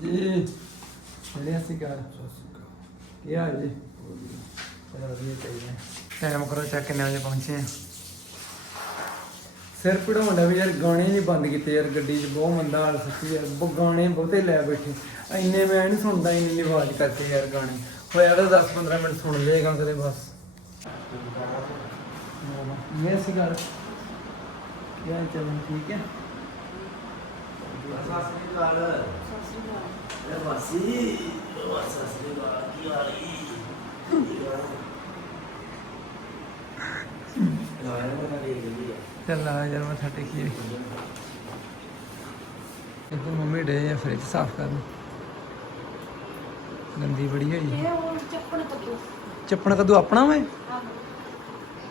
ਜੀ ਸੜਿਆ ਸੀਗਾ ਕੀ ਹਾਲ ਜੀ ਚਲੋ ਵਧੀਆ ਚਾਹੀਦਾ ਟਾਈਮ ਕਰੋ ਚੈੱਕ ਕਿੰਨੇ ਵਜੇ ਪਹੁੰਚੇ ਆ ਸਿਰ ਪੜਾਉਂਦਾ ਵੀ ਯਾਰ ਗਾਣੇ ਨਹੀਂ ਬੰਦ ਕੀਤੇ ਯਾਰ ਗੱਡੀ 'ਚ ਬਹੁਤ ਮੰਦਾ ਹਾਲ ਸੱਚੀ ਯਾਰ ਬਹੁਤ ਗਾਣੇ ਬਹੁਤੇ ਲੈ ਬੈਠੇ। ਇੰਨੇ ਮੈਂ ਨਹੀਂ ਸੁਣਦਾ ਇੰਨੀ ਆਵਾਜ਼ ਕਰਕੇ ਯਾਰ ਗਾਣੇ। ਹੋਇਆ ਤਾਂ 10-15 ਮਿੰਟ ਸੁਣ ਲਏਗਾ ਕਦੇ ਬਸ। ਮੈਂ ਸੀਗਾ ਕੀ ਹਾਲ ਚਾਲ ਹੈ? ਹੈ ਚੱਲ ਆ ਯਾਰ ਟੇਕੀਏ ਇੱਧਰ ਮੰਮੀ ਡੇ ਆ ਫ੍ਰਿਜ ਸਾਫ਼ ਕਰਨ। ਗੰਦੀ ਬੜੀ ਹੋਈ। ਇਹ ਉਹ ਚੱਪਣ ਕੱਦੂ। ਚੱਪਣ ਕੱਦੂ ਆਪਣਾ ਵੇ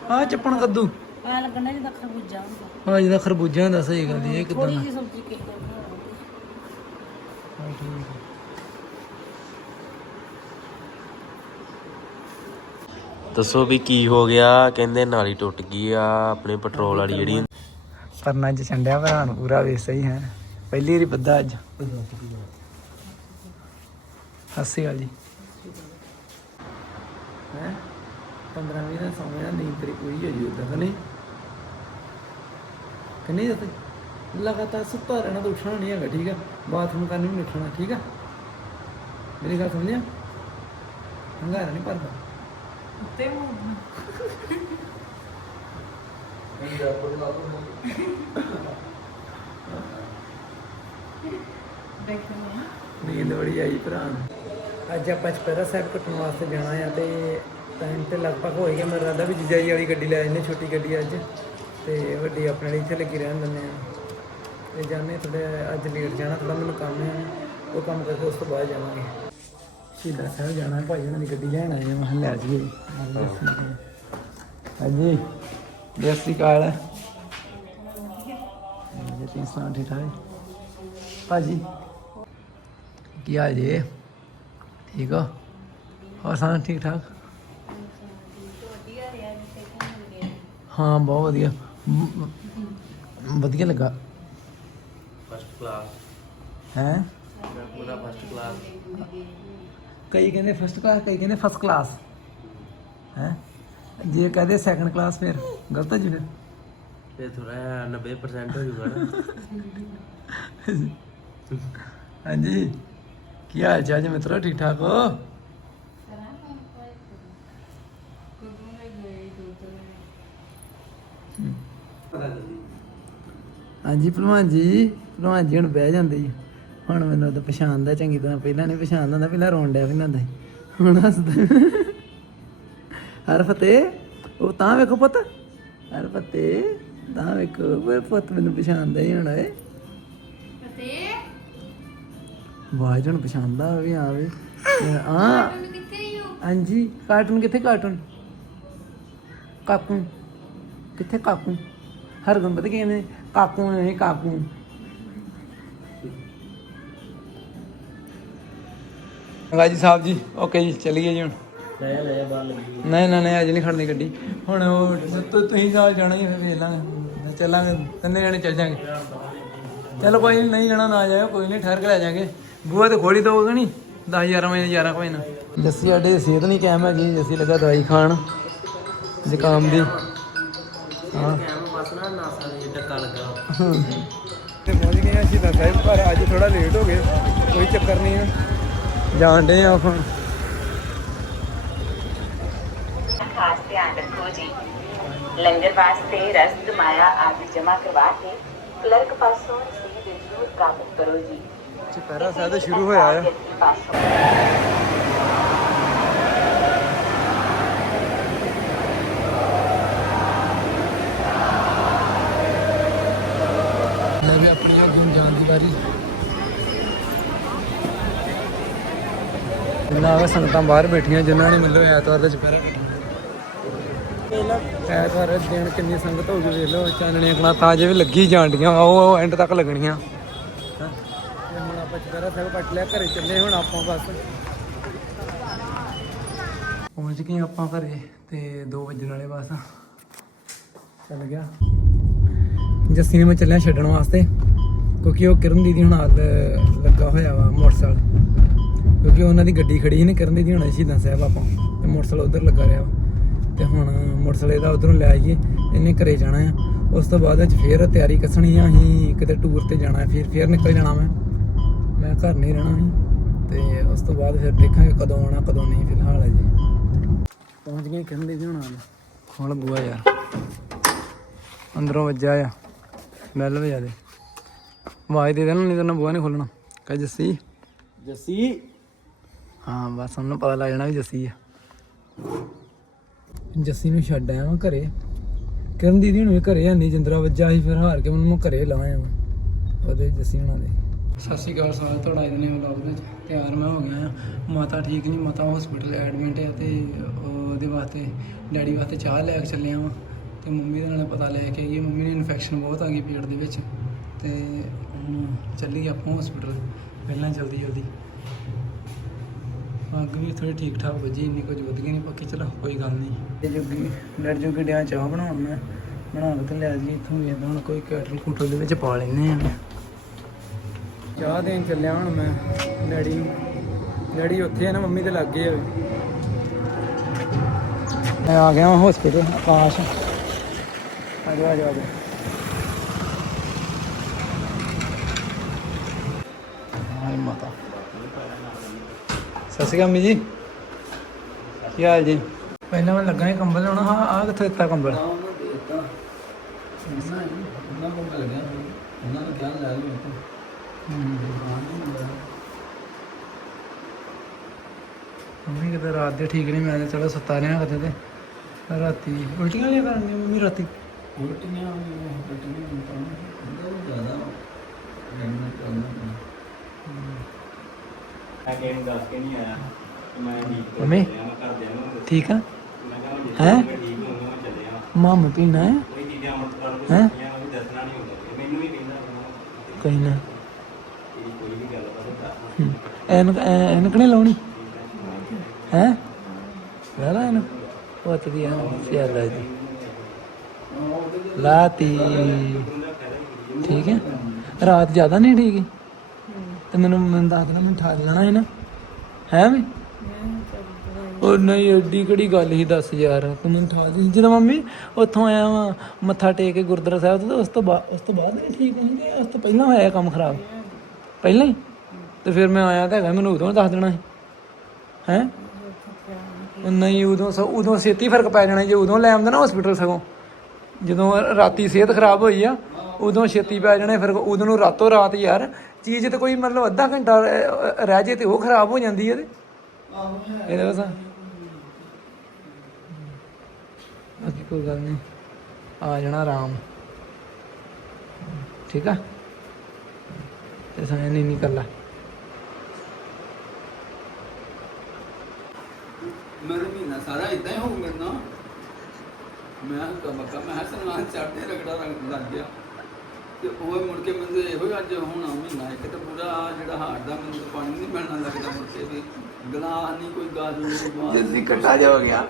ਆ ਚੱਪਣ ਕੱਦੂ। ਆ ਲੱਗਣਾ ਜਿੱਦਾਂ ਖਰਬੂਜਾ ਹੁੰਦਾ। ਆ ਜਿਹਦਾ ਖਰਬੂਜਾ ਹੁੰਦਾ ਸਹੀ ਗੱਲ ਇਹ ਕਿਦਾਂ ਥੋੜੀ ਜਿਹੀ ਸਬਜ਼ੀ ਹੈ ਦੱਸੋ ਵੀ ਕੀ ਹੋ ਗਿਆ? ਕਹਿੰਦੇ ਨਾਲੀ ਟੁੱਟ ਗਈ ਆ ਆਪਣੇ ਪੈਟਰੋਲ ਵਾਲੀ ਜਿਹੜੀ ਪਰਨਾ ਚ ਛੰਡਿਆ ਭਰਾ ਨੂੰ ਪੂਰਾ ਵੇ ਸਹੀ ਹੈ। ਪਹਿਲੀ ਵਾਰੀ ਬੱਦਾ ਅੱਜ। ਹੱਸੀ ਜੀ। ਹੈ? 15 20 ਦਾ ਸਮਾਂ ਹੈ ਨੀਂਦ ਤੇਰੀ ਪੂਰੀ ਹੋ ਜੀ ਉਦਾਂ ਨਹੀਂ? ਕਿ ਨਹੀਂ ਜਾਂਦੇ ਲਗਾਤਾਰ ਸੁੱਤਾ ਰਹਿਣਾ ਤਾਂ ਉੱਠਣਾ ਨਹੀਂ ਹੈਗਾ ਠੀਕ ਹੈ ਬਾਥਰੂਮ ਕਰਨੀ ਵੀ ਨਹੀਂ ਉੱਠਣਾ ਠੀਕ ਹੈ ਮੇਰੀ ਗੱਲ ਸਮਝਿਆ ਹੰਗਾਰਾ ਨਹੀਂ ਭਰਦਾ। ਤੇ ਨੀਂਦ ਬੜੀ ਆਈ ਭਰਾ। ਨੂੰ ਅੱਜ ਆਪਾਂ ਚਪੈਰਾ ਸਾਹਿਬ ਕੱਟਣ ਵਾਸਤੇ ਜਾਣਾ ਆ ਤੇ ਟਾਈਮ ਤੇ ਲਗਭਗ ਹੋ ਗਿਆ। ਮੇਰਾ ਰਾਦਾ ਵੀ ਜੀਜਾ ਜੀ ਵਾਲੀ ਗੱਡੀ ਲੈ ਜਾਂਦੇ ਛੋਟੀ ਗੱਡੀ ਅੱਜ। ਤੇ ਵੱਡੀ ਆਪਣੇ ਲਈ ਇੱਥੇ ਲੱਗੀ ਰਹਿਣ ਦਿੰਦੇ ਆ। ਤੇ ਜਾਣੇ ਥੋੜੇ ਅੱਜ ਲੇਟ ਜਾਣਾ ਥੋੜਾ ਮੈਨੂੰ ਕੰਮ ਹੈ। ਉਹ ਕੰਮ ਕਰਕੇ ਉਸ ਤੋਂ ਬਾਅਦ ਜਾਵਾਂਗੇ। ਸ਼ਹੀਦਾਂ ਸਾਹਿਬ ਜਾਣਾ ਹੈ, ਭਾਈ ਉਹਨਾਂ ਦੀ ਗੱਡੀ ਲੈਣ ਆਏ ਮੈਂ ਕਿਹਾ ਲੈ ਜਾਈਏ। ਹਾਂਜੀ। ਜੈ ਸ੍ਰੀ ਅਕਾਲ। ਜੀ ਤੁਸੀਂ ਸੁਣਾਓ ਠੀਕ ਠਾਕ? ਭਾਜੀ ਕੀ ਹਾਲ ਜੀ? ਠੀਕ ਹੋ? ਹੋਰ ਸਾਰਾ ਠੀਕ ਠਾਕ? ਹਾਂ? ਬਹੁਤ ਵਧੀਆ। ਵਧੀਆ ਲੱਗਾ। ਕਲਾਸ ਹੈ? ਪੂਰਾ ਫਸਟ ਕਲਾਸ ਕਈ ਕਹਿੰਦੇ ਫਸਟ ਕਲਾਸ ਕਈ ਕਹਿੰਦੇ ਫਸਟ ਕਲਾਸ ਹੈ? ਜੇ ਕਹਦੇ ਸੈਕੰਡ ਕਲਾਸ ਫਿਰ ਗਲਤ ਹੈ ਜੀ ਫਿਰ। ਇਹ ਥੋੜਾ 90% ਹੋ ਜੂਗਾ ਨਾ। ਹਾਂਜੀ। ਕੀ ਹਾਲ ਚਾਲ ਜੀ ਮਿੱਤਰੋ ਠੀਕ ਠਾਕ ਹੋ? ਹਾਂਜੀ ਭਲਵਾਨ ਜੀ। ਭਲਵਾਨ ਜੀ ਹੁਣ ਬਹਿ ਜਾਂਦੇ ਜੀ। ਹੁਣ ਮੈਨੂੰ ਤਾਂ ਪਛਾਣਦਾ ਚੰਗੀ ਤਰ੍ਹਾਂ ਪਹਿਲਾਂ ਨਹੀਂ ਪਛਾਣਦਾ ਹੁੰਦਾ ਪਹਿਲਾਂ ਰੋਣ ਡਿਆ ਵੀ ਹੁੰਦਾ। ਹੁਣ ਹੱਸਦਾ। ਹਰ ਉਹ ਤਾਂ ਵੇਖੋ ਪੁੱਤ। ਹਰ ਤਾਂ ਵੇਖੋ। ਪਰ ਪੁੱਤ ਮੈਨੂੰ ਪਛਾਣਦਾ ਹੀ ਹੁਣ ਏ ਆਵਾਜ਼ ਹੁਣ ਪਛਾਣਦਾ ਹੋਵੇ ਆਵੇ ਹਾਂ ਹਾਂਜੀ ਕਾਰਟੂਨ ਕਿੱਥੇ ਕਾਰਟੂਨ ਕਾਕੂ। ਕਿੱਥੇ ਕਾਕੂ? ਹਰ ਗੰਬਤ ਪਤਾ ਕੀ ਕਹਿੰਦੇ ਕਾਕੂ ਨਹੀਂ ਕਾਕੂ। ਗਾਜੀ ਸਾਹਿਬ ਜੀ। ਓਕੇ ਜੀ ਚਲੀਏ ਜੀ ਹੁਣ। ਲੈ ਲੈ ਬਾਹਰ ਲੱਗੀ ਨਹੀਂ ਨਹੀਂ ਨਹੀਂ ਅੱਜ ਨਹੀਂ ਖੜਨੀ ਗੱਡੀ। ਹੁਣ ਉਹ ਤੁ- ਤੁਸੀਂ ਨਾਲ ਜਾਣਾ ਹੀ ਫਿਰ ਵੇਖ ਲਾਂਗੇ। ਚੱਲਾਂਗੇ ਤਿੰਨੇ ਜਣੇ ਚੱਲ ਜਾਾਂਗੇ। ਚਲੋ ਕੋਈ ਨੀ, ਨਹੀਂ ਜਾਣਾ ਨਾ ਜਾਇਓ ਕੋਈ ਨਹੀਂ ਠਹਿਰ ਕੇ ਲੈ ਜਾਾਂਗੇ। ਬੂਹਾ ਤੇ ਖੋਲੀ ਦੋਗੇ ਨਹੀਂ? 10 11 ਵਜੇ 11 ਵਜੇ ਨਾ। ਜੱਸੀ ਸਾਡੇ ਸਿਹਤ ਨਹੀਂ ਕਾਇਮ ਹੈਗੀ। ਜੱਸੀ ਲੱਗਾ ਦਵਾਈ ਖਾਣ ਜ਼ੁਕਾਮ ਦੀ। ਹਾਂ। ਕੈਮ ਬਸ ਨਾ ਨਾਸਾ ਦੇ ਟੱਕਾ ਲੱਗਾ ਤੇ ਪਹੁੰਚ ਗਏ ਆ ਸ਼ਹੀਦਾਂ ਸਾਹਿਬ ਪਰ ਅੱਜ ਥੋੜਾ ਲੇਟ ਹੋ ਗਏ। ਕੋਈ ਚੱਕਰ ਨਹੀਂ ਆ। ਜਾਣ ਡੇ ਆ ਹੁਣ ਖਾਸ ਧਿਆਨ ਰੱਖੋ ਜੀ। ਲੰਗਰ ਵਾਸਤੇ ਰਸਦ ਮਾਇਆ ਆਦਿ ਜਮ੍ਹਾਂ ਕਰਵਾ ਕੇ ਕਲਰਕ ਪਾਸੋਂ ਰਸੀਦ ਜ਼ਰੂਰ ਪ੍ਰਾਪਤ ਕਰੋ ਜੀ। ਚੁਪਹਿਰਾ ਸਾਹਿਬ ਸ਼ੁਰੂ ਹੋਇਆ ਆ ਵਿਅਕਤੀ ਪਾਸੋਂ ਮੈਂ ਵੀ ਆਪਣੀ ਅੱਗੇ ਨੂੰ ਜਾਣ ਦੀ ਵਾਰੀ ਜਿੰਨਾ ਸੰਗਤਾਂ ਬਾਹਰ ਬੈਠੀਆਂ ਜਿਨ੍ਹਾਂ ਨੇ ਮਿਲੋ ਐਤਵਾਰ ਦਾ ਚੁਪਹਿਰਾ ਕੱਟਣਾ। ਐਤਵਾਰ ਦੇ ਦਿਨ ਕਿੰਨੀ ਸੰਗਤ ਹੋ ਗਈ ਵੇਖ ਲਓ, ਚਾਨਣੀਆਂ ਕਲਾ ਤਾਂ ਵੀ ਲੱਗੀ ਜਾਂਦੀਆਂ, ਉਹ ਐਂਡ ਤੱਕ ਲੱਗਣੀਆਂ। ਹੁਣ ਆਪਾਂ ਚੁਪਹਿਰਾ ਸਾਹਿਬ ਕੱਟ ਲਿਆ, ਘਰੇ ਚੱਲੇ ਹੁਣ ਆਪਾਂ ਬਸ। ਪਹੁੰਚ ਗਏ ਆਪਾਂ ਘਰੇ ਤੇ 2 ਵਜਣ ਵਾਲੇ ਬਸ। ਚੱਲ ਗਿਆ। ਜੱਸੀ ਨੇ ਮੈਂ ਚੱਲਿਆ ਛੱਡਣ ਵਾਸਤੇ, ਕਿਉਂਕਿ ਉਹ ਕਿਰਨ ਦੀਦੀ ਹੁਣ ਹਾਲ ਲੱਗਾ ਹੋਇਆ ਵਾ ਮੋਟਰਸਾਈਕਲ। ਕਿਉਂਕਿ ਉਹਨਾਂ ਦੀ ਗੱਡੀ ਖੜੀ ਸੀ ਨਾ ਕਰਨ ਦੀ ਹੋਣਾ ਸ਼ਹੀਦਾਂ ਸਾਹਿਬ ਆਪਾਂ। ਤੇ ਮੋਟਰਸਾਈਕਲ ਉਧਰ ਲੱਗਾ ਰਿਹਾ ਤੇ ਹੁਣ ਮੋਟਰਸਾਈਕਲ ਇਹਦਾ ਉਧਰੋਂ ਲੈ ਆਈਏ, ਇਹਨੇ ਘਰੇ ਜਾਣਾ ਆ। ਉਸ ਤੋਂ ਬਾਅਦ ਵਿੱਚ ਫੇਰ ਤਿਆਰੀ ਕੱਸਣੀ ਆ, ਅਸੀਂ ਕਿਤੇ ਟੂਰ ਤੇ ਜਾਣਾ, ਫਿਰ, ਫੇਰ ਨਿਕਲ ਜਾਣਾ ਮੈਂ। ਮੈਂ ਘਰ ਨਹੀਂ ਰਹਿਣਾ ਸੀ। ਤੇ ਉਸ ਤੋਂ ਬਾਅਦ ਫਿਰ ਦੇਖਾਂਗੇ ਕਦੋਂ ਆਉਣਾ, ਕਦੋਂ ਨਹੀਂ, ਫਿਲਹਾਲ ਅਜੇ ਪਹੁੰਚ ਗਏ ਕਰਨ ਦੀ ਹੋਣਾ ਖੋਲ ਬੂਆ ਯਾਰ। ਅੰਦਰੋਂ ਵੱਜਾ ਆ। ਬੈਲ ਵਜਾ ਦੇ। ਆਵਾਜ਼ ਦੇ ਦੇਣਾ ਨਹੀਂ ਤਾਂ ਬੂਆ ਨਹੀਂ ਖੋਲਣਾ। ਕਹ ਜੱਸੀ। ਜੱਸੀ। ਹਾਂ ਬਸ ਉਹਨੂੰ ਪਤਾ ਲੱਗ ਜਾਣਾ ਵੀ ਜੱਸੀ ਆ। ਜੱਸੀ ਨੂੰ ਛੱਡ ਆਇਆ ਵਾਂ ਘਰੇ। ਕਰਨ ਦੀਦੀ ਨੂੰ ਵੀ ਘਰੇ ਆਂਦੀ ਜਿੰਦਰਾ ਵੱਜਾ ਸੀ ਫਿਰ ਹਾਰ ਕੇ ਉਹਨੂੰ ਮੈਂ ਘਰੇ ਲਾਇਆ ਵਾਂ। ਉਹਦੇ ਜੱਸੀ ਹੁਣਾਂ ਦੇ। ਸਤਿ ਸ਼੍ਰੀ ਅਕਾਲ ਸਾਰਿਆਂ ਤੁਹਾਡਾ ਅੱਜ ਨੇ ਵਲੌਗ ਵਿੱਚ ਤਿਆਰ ਮੈਂ ਹੋ ਗਿਆ ਆ ਮਾਤਾ ਠੀਕ ਨਹੀਂ ਮਾਤਾ ਹਸਪੀਟਲ ਐਡਮਿਟ ਹੈ ਤੇ ਉਹਦੇ ਵਾਸਤੇ ਡੈਡੀ ਵਾਸਤੇ ਚਾਹ ਲੈ ਕੇ ਚੱਲਿਆ ਵਾਂ। ਤੇ ਮੰਮੀ ਦੇ ਨਾਲ ਪਤਾ ਲੈ ਕੇ ਆਈਏ ਮੰਮੀ ਨੂੰ ਇਨਫੈਕਸ਼ਨ ਬਹੁਤ ਆ ਗਈ ਪੇਟ ਦੇ ਵਿੱਚ। ਤੇ ਹੁਣ ਚੱਲੀ ਆਪਾਂ ਹਸਪੀਟਲ ਪਹਿਲਾਂ ਜਲਦੀ ਜਲਦੀ ਅੱਗ ਵੀ ਥੋੜੀ ਠੀਕ ਠਾਕ ਵਜੀ, ਇੰਨੀ ਕੁਝ ਵਧ ਗਈ ਨਹੀਂ ਪੱਕੀ ਚਲੋ ਕੋਈ ਗੱਲ ਨਹੀਂ ਇਹ ਜੋਗੀ ਲੜ ਜੋਗੀ ਡਿਆ ਚਾਹ ਬਣਾਉਣ ਮੈਂ, ਬਣਾ ਕੇ ਤੇ ਲੈ ਜੀ ਇੱਥੋਂ ਵੀ ਹੁਣ ਕੋਈ ਕੈਟਲ ਕੁਟਲ ਦੇ ਵਿੱਚ ਪਾ ਲੈਨੇ ਆ ਚਾਹ ਦੇਣ ਚੱਲਿਆ ਹੁਣ ਮੈਂ, ਡੈਡੀ ਡੈਡੀ ਉੱਥੇ ਆ ਨਾ, ਮੰਮੀ ਦੇ ਲੱਗੇ ਆ। ਮੈਂ ਆ ਗਿਆ ਹਸਪੀਟਲ ਆਕਾਸ਼। ਆ ਜਾ ਆ ਜਾ ਸਤਿ ਸ਼੍ਰੀ ਅਕਾਲ ਅੰਮੀ ਜੀ ਕੀ ਹਾਲ ਜੀ? ਪਹਿਲਾਂ ਮੈਂ ਲੱਗਾ ਸੀ ਕੰਬਲ ਲਾਉਣਾ ਹਾਂ ਆ ਕਿੱਥੇ ਦਿੱਤਾ ਕੰਬਲ? ਮੰਮੀ ਕਿਤੇ ਰਾਤ ਦੇ ਠੀਕ ਨਹੀਂ ਮੈਂ ਚਲੋ ਸੁੱਤਾ ਰਿਹਾ ਕਦੇ ਤੇ। ਰਾਤੀ ਉਲਟੀਆਂ ਨਹੀਂ ਕਰਨੀਆਂ ਮੰਮੀ ਰਾਤੀ। ਉਲਟੀਆਂ ਉਲਟੀਆਂ ਜ਼ਿਆਦਾ ਰਹਿਣਾ ਚਾਹੁੰਦਾ ਮੈਂ ਕਿਹਨੂੰ ਦੱਸ ਕੇ ਨਹੀਂ ਆਇਆ ਕਿ ਮੈਂ ਠੀਕ ਮੰਮੀ ਮੈਂ ਘਰਦਿਆਂ ਨੂੰ ਠੀਕ ਆ? ਮੈਂ ਹੈਂ? ਮੈਂ ਠੀਕ ਹੋਊਂਗਾ ਮੈਂ ਚੱਲਿਆ। ਮਾਮੂ ਪੀਣਾ ਹੈ? ਕੋਈ ਚੀਜ਼ਾਂ ਹੈਂ? ਦੱਸੀਆਂ ਉਹ ਵੀ ਦੱਸਣਾ ਨਹੀਂ ਹੁੰਦਾ। ਮੈਨੂੰ ਵੀ ਕਹਿੰਦਾ ਹੁੰਦਾ ਕੋਈ ਨਾ। ਕਿ ਕੋਈ ਵੀ ਗੱਲ ਦੱਸ ਐਨਕ ਐਨਕ ਨਹੀਂ ਲਾਉਣੀ? ਹੈ? ਲਾ ਲਾ ਇਹਨੂੰ। ਬਹੁਤ ਵਧੀਆ ਸਿਆਲ ਜੀ ਲਾਤੀ। ਠੀਕ ਹੈ? ਰਾਤ ਜ਼ਿਆਦਾ ਨਹੀਂ ਠੀਕ? ਤੇ ਮੈਨੂੰ ਮੈਨੂੰ ਦੱਸ ਦੇਣਾ ਮੈਨੂੰ ਠਾਲ ਲੈਣਾ ਹੈ ਨਾ। ਹੈ ਵੀ? ਉਹ ਨਹੀਂ ਏਡੀ ਕਿਹੜੀ ਗੱਲ ਹੀ ਦੱਸ ਯਾਰ, ਤੂੰ ਮੈਨੂੰ ਠਾ ਦੇ ਜਦੋਂ ਮੰਮੀ। ਉੱਥੋਂ ਆਇਆ ਵਾਂ, ਮੱਥਾ ਟੇਕ ਕੇ ਗੁਰਦੁਆਰਾ ਸਾਹਿਬ ਤੋਂ, ਤੇ ਉਸ ਤੋਂ ਬਾਅਦ, ਉਸ ਤੋਂ ਬਾਅਦ ਨਹੀਂ ਠੀਕ ਹੋਈ ਤੇ ਉਸ ਤੋਂ ਪਹਿਲਾਂ ਹੋਇਆ ਕੰਮ ਖਰਾਬ। ਪਹਿਲਾਂ ਹੀ? ਤੇ ਫਿਰ ਮੈਂ ਆਇਆ ਤਾਂ ਹੈਗਾ, ਮੈਨੂੰ ਉਦੋਂ ਦੱਸ ਦੇਣਾ ਸੀ। ਹੈ? ਨਹੀਂ, ਉਦੋਂ ਸ- ਉਦੋਂ ਛੇਤੀ ਫ਼ਰਕ ਪੈ ਜਾਣਾ ਜੇ ਉਦੋਂ ਲੈ ਆਉਂਦਾ ਨਾ ਹਸਪੀਟਲ ਸਗੋਂ। ਜਦੋਂ ਰਾਤੀ ਸਿਹਤ ਖਰਾਬ ਹੋਈ ਆ, ਉਦੋਂ ਛੇਤੀ ਪੈ ਜਾਣੇ, ਫਿਰ ਉਦੋਂ ਨੂੰ ਰਾਤੋਂ ਰਾਤ ਯਾਰ ਚੀਜ਼ ਤੇ ਕੋਈ ਮਤਲਬ ਅੱਧਾ ਘੰਟਾ ਰਹਿ ਰਹਿ ਜੇ ਤੇ ਉਹ ਖਰਾਬ ਹੋ ਜਾਂਦੀ ਹੈ ਤੇ। ਇਹਦੇ ਬਸ ਬਾਕੀ ਕੋਈ ਗੱਲ ਨਹੀਂ। ਆ ਜਾਣਾ ਆਰਾਮ। ਠੀਕ ਆ? ਤੇ ਸਾਇਆ ਨਹੀਂ ਨਿਕਲਣਾ ਮੇਰਾ ਮਹੀਨਾ ਸਾਰਾ ਇਦਾਂ ਹੀ ਹੋਊ ਮੇਰੇ ਨਾਲ। ਮੈਂ ਕਮਾ ਕਮਾ ਮੈਂ ਸਨਮਾਨ ਚੜਦੇ ਰਗੜਾ ਰੰਗ ਲੱਗ ਗਿਆ। ਤੇ ਉਹ ਮੁੜ ਕੇ ਮੈਨੂੰ ਇਹੋ ਹੀ ਅੱਜ ਹੁਣ ਮਹੀਨਾ ਇੱਕ ਤੇ ਪੂਰਾ ਜਿਹੜਾ ਹਾਰਟ ਦਾ ਮੈਨੂੰ ਤਾਂ ਪਾਣੀ ਨਹੀਂ ਮਿਲਣਾ ਲੱਗਦਾ ਮੁੜ ਕੇ ਵੀ ਗਲਾਸ ਨਹੀਂ ਕੋਈ ਗੱਲ ਨਹੀਂ ਜਲਦੀ ਕੱਟਾ ਜਾ ਹੋ ਗਿਆ।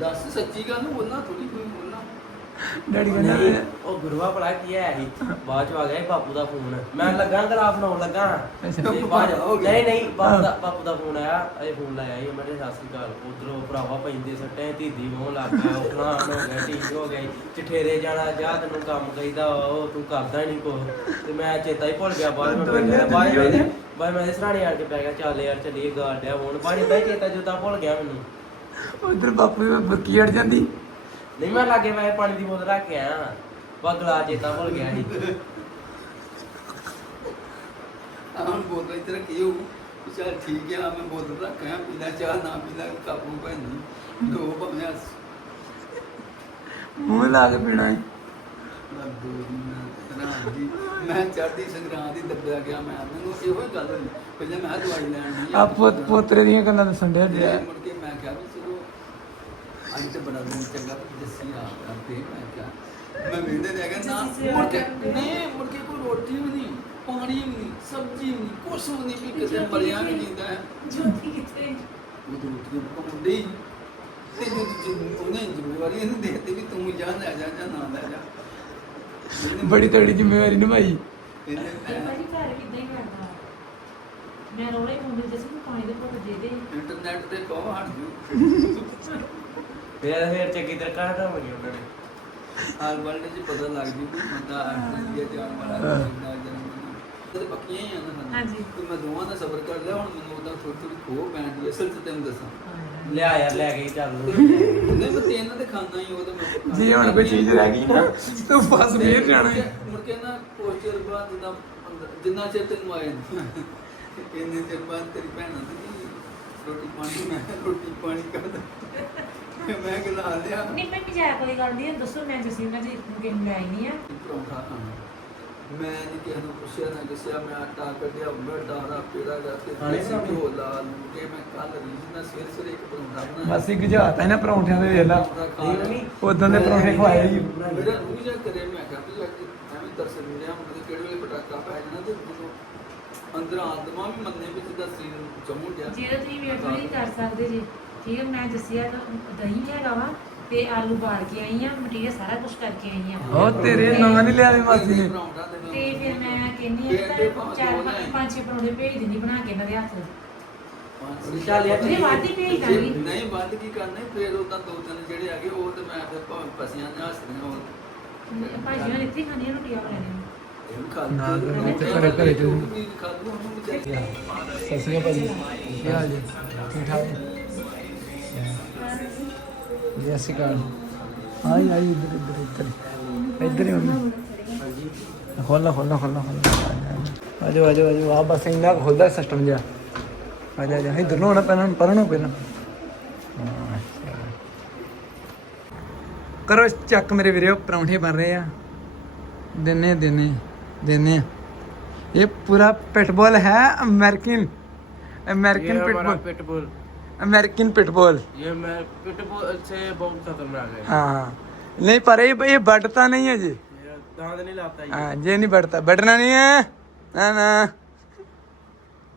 ਦੱਸ ਸੱਚੀ ਗੱਲ ਬੋਲਣਾ ਥੋੜੀ ਕੋਈ ਡੈਡੀ ਕਹਿੰਦਾ ਉਹ ਗੁਰੂਆ ਭਲਾ ਕੀ ਹੈ ਸੀ ਬਾਅਦ ਚ ਆ ਗਿਆ ਸੀ ਬਾਪੂ ਦਾ ਫੋਨ। ਮੈਂ ਲੱਗਾ ਗਲਾਫ ਬਣਾਉਣ ਲੱਗਾ। ਅੱਛਾ। ਤੇ ਬਾਅਦ ਹੋ ਗਿਆ। ਨਹੀਂ ਨਹੀਂ ਬਾਪੂ ਦਾ ਬਾਪੂ ਦਾ ਫੋਨ ਆਇਆ। ਇਹ ਫੋਨ ਲਾਇਆ ਸੀ ਮੈਂ ਕਿਹਾ ਸਤਿ ਸ੍ਰੀ ਅਕਾਲ। ਉਧਰੋਂ ਭਰਾਵਾ ਪੈਂਦੇ ਸੱਟੇ ਧੀਦੀ ਮੋਹ ਲੱਗ ਗਿਆ ਉਹ ਫਲਾਣ ਹੋ ਗਿਆ ਠੀਕ ਹੋ ਗਿਆ ਚਠੇਰੇ ਜਾਣਾ ਜਾ ਤੈਨੂੰ ਕੰਮ ਕਹੀਦਾ ਉਹ ਤੂੰ ਕਰਦਾ ਨਹੀਂ ਕੁਛ। ਤੇ ਮੈਂ ਚੇਤਾ ਹੀ ਭੁੱਲ ਗਿਆ ਬਾਅਦ ਵਿੱਚ ਮੈਂ ਗਿਆ ਬਾਅਦ ਵਿੱਚ ਬਾਅਦ ਮੈਂ ਸਰਾਣੇ ਆਣ ਕੇ ਪੈ ਗਿਆ ਚੱਲ ਯਾਰ ਚੱਲੀਏ ਗਾਰਡਿਆ ਹੁਣ। ਬਾਅਦ ਇਦਾਂ ਹੀ ਚੇਤਾ ਜੁਤਾ ਭੁੱਲ ਗਿਆ ਮੈਨੂੰ। ਉਧਰ ਬਾਪੂ ਦੀ ਬੱਕੀ ਅੜ ਜਾਂਦੀ। ਨਹੀਂ ਮੈਂ ਲਾਗੇ ਮੈਂ ਪਾਣੀ ਦੀ ਬੋਤਲ ਰੱਖ ਕੇ ਆਇਆ ਬਾ ਗਲਾ ਚੇਤਾ ਭੁੱਲ ਗਿਆ ਸੀ। ਆਹ ਹੁਣ ਬੋਤਲ ਇੱਥੇ ਰੱਖੀ ਹੋਊ। ਚੱਲ ਠੀਕ ਆ ਮੈਂ ਬੋਤਲ ਰੱਖਿਆ ਪੀਲਾ ਚਾਹ ਨਾ ਪੀਲਾ ਕਾਬੂ ਭੈਣੀ ਦੋ ਭਾਵੇਂ ਮੂੰਹ ਲਾ ਕੇ ਪੀਣਾ ਹੈ ਮੈਂ ਚੜ੍ਹਦੀ ਸੰਗਰਾਂਦ ਦੀ ਦੱਬਿਆ ਗਿਆ ਮੈਂ। ਮੈਨੂੰ ਇਹੋ ਹੀ ਗੱਲ ਹੋਈ। ਪਹਿਲਾਂ ਮੈਂ ਕਿਹਾ ਦਵਾਈ ਲੈਣ ਦੀ ਆ। ਪੁੱਤ ਪੋਤਰੇ ਦੀਆਂ ਗੱਲਾਂ ਦੱਸਣ ਡਿਆ ਮੁੜ ਅੱਜ ਤੇ ਬੜਾ ਦਿਨ ਚੰਗਾ ਜੱਸੀ ਆ ਕਰਦੇ ਮੈਂ ਕਿਹਾ ਮੈਂ ਵੇਂਦੇ ਰਹਿ ਗਿਆ ਨਾ। ਮੁੜ ਕੇ ਨਹੀਂ ਮੁੜ ਕੇ ਕੋਈ ਰੋਟੀ ਵੀ ਨਹੀਂ ਪਾਣੀ ਵੀ ਨਹੀਂ ਸਬਜ਼ੀ ਵੀ ਨਹੀਂ ਕੁਛ ਵੀ ਨਹੀਂ ਵੀ ਕਿਸੇ ਮਰਿਆ ਵੀ ਜਿੰਦਾ। ਹੈ ਜੋਤੀ ਕਿੱਥੇ ਉਹ ਤਾਂ ਰੋਟੀ ਪਕਾਉਂਦੇ ਹੀ। ਤੇ ਜੋ ਜਿ- ਉਹਨੇ ਜ਼ਿੰਮੇਵਾਰੀ ਇਹਨੂੰ ਦੇਤੀ ਵੀ ਤੂੰ ਜਾ ਲੈ ਜਾ ਜਾਂ ਨਾ ਲੈ ਜਾ। ਬੜੀ ਤਗੜੀ ਜ਼ਿੰਮੇਵਾਰੀ ਨਿਭਾਈ। ਇਹਨੇ ਇਹ ਭਾਜੀ ਘਰ ਵੀ ਇਦਾਂ ਹੀ ਕਰਦਾ। ਮੈਂ ਰੋਲੇ ਹੁੰਦੀ ਜਿਸ ਨੂੰ ਪਾਣੀ ਦੇ ਘੁੱਟ ਦੇ ਦੇ। ਇੰਟਰਨੈਟ ਤੇ ਕਹੋ ਹਟ ਜੂ ਫਿਰ ਫਿਰ ਚੰਗੀ ਤਰ੍ਹਾਂ ਕਾਹਦਾ ਹੋ ਗਿਆ ਉਹਨਾਂ ਨੇ ਹਾਲ ਵਰਲਡ 'ਚ ਪਤਾ ਲੱਗ ਜੂ ਕਿ ਬੰਦਾ ਇੰਡੀਆ ਜਾਣ ਵਾਲਾ ਹੈ ਨਾ ਜਾਣ ਵਾਲਾ ਤੇ ਪੱਕੀਆਂ ਹੀ ਆ ਨਾ ਸਾਨੂੰ। ਹਾਂਜੀ। ਤੇ ਮੈਂ ਦੋਵਾਂ ਦਾ ਸਬਰ ਕਰ ਲਿਆ ਹੁਣ ਮੈਨੂੰ ਉਹਦਾ ਥੋੜੀ ਥੋੜੀ ਖੋ ਪੈਂਦੀ ਅਸਲ 'ਚ ਤੈਨੂੰ ਦੱਸਾਂ। ਲਿਆ ਯਾਰ ਲੈ ਕੇ ਚੱਲ। ਨਹੀਂ ਮੈਂ ਤੈਨੂੰ ਤੇ ਖਾਂਦਾ ਹੀ ਉਹ ਤਾਂ ਮੈਂ ਜੇ ਹੁਣ ਕੋਈ ਚੀਜ਼ ਰਹਿ ਗਈ ਨਾ ਤੂੰ ਫਸ ਫੇਰ ਜਾਣਾ ਹੈ। ਮੁੜ ਕੇ ਨਾ ਪੋਸਚਰ ਬਾਅਦ ਜਿੱਦਾਂ ਅੰਦਰ- ਜਿੰਨਾ ਚਿਰ ਤੈਨੂੰ ਆਏ ਇੰਨੇ ਚਿਰ ਬਾਅਦ ਤੇਰੀ ਭੈਣ ਆਂਦੀ ਰੋਟੀ ਪਾਣੀ ਮੈਂ ਰੋਟੀ ਪਾਣੀ ਕਰਦਾ ਮੈਂ ਕਿਹਾ ਲਿਆ ਨਹੀਂ ਮੈਂ ਵੀ ਜਾ ਕੋਈ ਗੱਲ ਨਹੀਂ ਦੱਸੋ ਮੈਂ ਜਸੀ ਮੈਂ ਜੀ ਕਿ ਮੈਂ ਆਈ ਨਹੀਂ ਆ। ਪਰੌਂਠਾ ਖਾਣਾ ਮੈਂ ਨਹੀਂ ਕਿਸੇ ਨੂੰ ਪੁੱਛਿਆ ਨਾ ਦੱਸਿਆ ਮੈਂ ਆਟਾ ਕੱਢਿਆ ਬੜਾ ਰਾ ਪੇੜਾ ਕਰਕੇ ਖਾਣੇ ਦੇਸੀ ਪਰੌਂਠੇ? ਘਿਓ ਲਾ ਲੂ ਕੇ ਮੈਂ ਕੱਲ ਰੀਜ ਨਾਲ ਸਵੇਰ ਸਵੇਰੇ ਇੱਕ ਪਰੌਂਠਾ ਬਣਾਇਆ। ਬਸ ਇੱਕ ਜਹਾਤਾ ਇਹਨਾਂ ਪਰੌਂਠਿਆਂ ਦੇ ਵੇਖ ਲਾ। ਉਦਾਂ ਦੇ ਪਰੌਂਠੇ ਖਵਾਏ ਹੀ। ਮੇਰਾ ਰੂਹ ਜਾ ਕਰੇ ਮੈਂ ਕਿਹਾ ਵੀ ਅੱਜ ਐਵੇਂ ਤਰਸ ਲਿਆ ਮੈਨੂੰ ਕਿਹੜੇ ਵੇਲੇ ਪਟਾਕਾ ਪੈ ਜਾਣਾ ਤੇ ਅੰਦਰ ਆਤਮਾ ਵੀ ਮੰਨੇ ਵਿੱਚ ਦਾ ਸੀਨ ਚਮੂ ਗਿਆ ਜੇ ਤੁਸੀਂ ਵੇਟ ਨਹੀਂ ਕਰ ਸਕਦੇ ਜੀ। ਠੀਕ ਹੈ ਮੈਂ ਦੱਸਿਆ ਤਾਂ ਦਹੀਂ ਹੈਗਾ ਵਾ ਤੇ ਆਲੂ ਬਾਲ ਕੇ ਆਈ ਆ ਮਟੀਰੀਅਲ ਸਾਰਾ ਕੁਝ ਕਰਕੇ ਆਈ ਆ। ਉਹ ਤੇਰੇ ਨਾਂ ਨਹੀਂ ਲਿਆ ਦੇ ਮਾਸੀ ਨੇ। ਤੇ ਫਿਰ ਮੈਂ ਕਹਿੰਨੀ ਆ ਕਿ ਚਾਰ ਪੰਜ- ਪੰਜ ਛੇ ਪਰੌਂਠੇ ਭੇਜ ਦਿੰਦੀ ਬਣਾ ਕੇ ਇਹਨਾਂ ਦੇ ਹੱਥ ਨਹੀਂ ਵੱਧ ਹੀ ਭੇਜ ਦਾਂਗੀ ਨਹੀਂ ਕੀ ਕਰਨੇ ਫਿਰ ਦੋ ਤਿੰਨ ਜਿਹੜੇ ਉਹ ਤੇ ਮੈਂ ਫਿਰ ਭਾਵੇਂ ਪਸੀਆਂ ਹੱਸਦੀਆਂ ਉਹ ਨੇ ਇੱਥੇ ਰੋਟੀਆਂ ਨਾ, ਤੇ ਅਕਾਲ ਭਾਜੀ। ਕੀ ਹਾਲ ਜੀ? ਠੀਕ ਠਾਕ? ਜੀ ਅਸੀਂ ਕਾਲ ਆਈ ਆਈ ਇੱਧਰ ਇੱਧਰ ਇੱਧਰ। ਇੱਧਰ ਹੀ ਮੰਮੀ ਖੋਲਾ ਖੋਲਾ ਖੋਲਾ ਖੋਲਾ। ਆਜੋ ਆਜੋ ਆਜੋ। ਆ ਬਸ ਇੰਨਾ ਖੁੱਲਦਾ ਸਿਸਟਮ ਜਿਆ ਆ ਜਾ ਜਾ ਇੱਧਰ ਨੂੰ ਹੋਣਾ ਪੈਣਾ ਪਰਣੋਂ ਪਹਿਲਾਂ। ਕਰੋ ਚੱਕ ਮੇਰੇ ਵੀਰੇ ਪਰੌਂਠੇ ਬਣ ਰਹੇ ਆ। ਦਿਨੇ ਦਿਨੇ ਦਿਨੇ। ਇਹ ਪੂਰਾ ਪਿਟਬੁਲ ਹੈ American. American pitbull American pitbull ये मैं पिटबुल से बहुत खतरनाक है हाँ नहीं पर ये ये बढ़ता नहीं है जी ये दांत नहीं लाता ये हाँ ये नहीं बढ़ता बढ़ना नहीं है ना ना